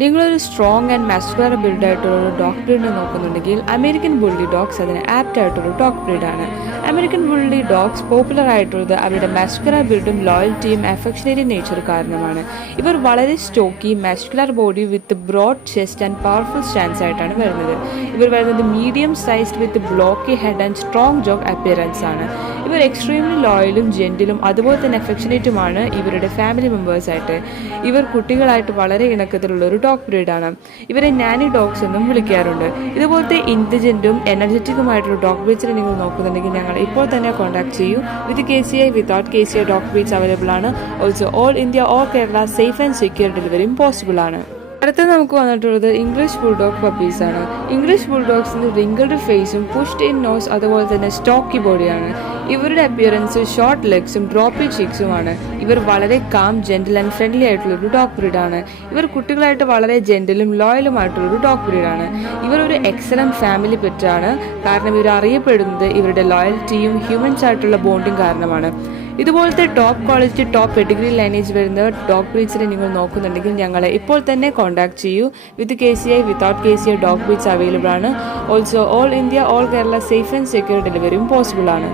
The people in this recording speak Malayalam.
നിങ്ങളൊരു സ്ട്രോങ് ആൻഡ് മസ്കുലർ ബിൽഡായിട്ടുള്ള ഒരു ഡോഗ് ബ്രീഡിനെ നോക്കുന്നുണ്ടെങ്കിൽ അമേരിക്കൻ ബുള്ളി ഡോഗ്സ് അതിന് ആപ്റ്റ് ആയിട്ടൊരു ഡോഗ് ബ്രീഡാണ്. അമേരിക്കൻ ബുള്ളി ഡോഗ്സ് പോപ്പുലർ ആയിട്ടുള്ളത് അവരുടെ മസ്കുലർ ബിൽഡും ലോയൽറ്റിയും അഫെക്ഷനേറ്റ് നേച്ചർ കാരണമാണ്. ഇവർ വളരെ stocky muscular body with broad chest and powerful stance ആയിട്ടാണ് വരുന്നത്. ഇവർ വരുന്നത് medium sized with blocky head and strong jaw appearance ആണ്. ഇവർ എക്സ്ട്രീംലി ലോയലും ജെന്റിലും അതുപോലെ തന്നെ അഫെക്ഷനേറ്റുമാണ് ഇവരുടെ ഫാമിലി മെമ്പേഴ്സായിട്ട്. ഇവർ കുട്ടികളായിട്ട് വളരെ ഇണക്കത്തിലുള്ള ഒരു ഡോഗ് ബ്രീഡാണ്. ഇവരെ നാനി ഡോഗ്സ് എന്നും വിളിക്കാറുണ്ട്. ഇതുപോലത്തെ ഇന്റലിജന്റും എനർജറ്റിക്കുമായിട്ടുള്ള ഡോഗ് ബ്രീഡ്സിനെ നിങ്ങൾ നോക്കുന്നുണ്ടെങ്കിൽ ഞങ്ങൾ ഇപ്പോൾ തന്നെ കോൺടാക്ട് ചെയ്യൂ. With KCI without KCI dog breeds available ആണ്. Also all India all Kerala safe and secure ഡെലിവറിയും പോസിബിൾ ആണ്. അടുത്ത നമുക്ക് വന്നിട്ടുള്ളത് ഇംഗ്ലീഷ് ബുൾഡോഗ് പപ്പീസ് ആണ്. ഇംഗ്ലീഷ് ബുൾഡോഗ്സിന് റിങ്കിൾഡ് ഫേസും പുഷ്ഡ് ഇൻ നോസ് അതുപോലെ തന്നെ സ്റ്റോക്കി ബോഡിയാണ്. ഇവരുടെ അപ്പിയറൻസ് ഷോർട്ട് ലെഗ്സും ഡ്രോപ്പി ചീക്സുമാണ്. ഇവർ വളരെ കാം ജെന്റിൽ ആൻഡ് ഫ്രണ്ട്ലി ആയിട്ടുള്ള ഒരു ഡോഗ് ബ്രീഡാണ്. ഇവർ കുട്ടികളായിട്ട് വളരെ ജെന്റിലും ലോയലുമായിട്ടുള്ള ഒരു ഡോഗ് ബ്രീഡാണ്. ഇവർ ഒരു എക്സലന്റ് ഫാമിലി പെറ്റാണ്. കാരണം ഇവർ അറിയപ്പെടുന്നത് ഇവരുടെ ലോയൽറ്റിയും ഹ്യൂമൻസ് ആയിട്ടുള്ള ബോണ്ടിങ് കാരണമാണ്. ഇതുപോലത്തെ top quality top pedigree lineage വരുന്ന ഡോഗ് ബ്രീഡ്സിനെ നിങ്ങൾ നോക്കുന്നുണ്ടെങ്കിൽ ഞങ്ങളെ ഇപ്പോൾ തന്നെ കോൺടാക്ട് ചെയ്യൂ. With KCI without KCI dog breeds available ആണ്. Also all India all Kerala safe and secure ഡെലിവറിയും പോസിബിൾ ആണ്.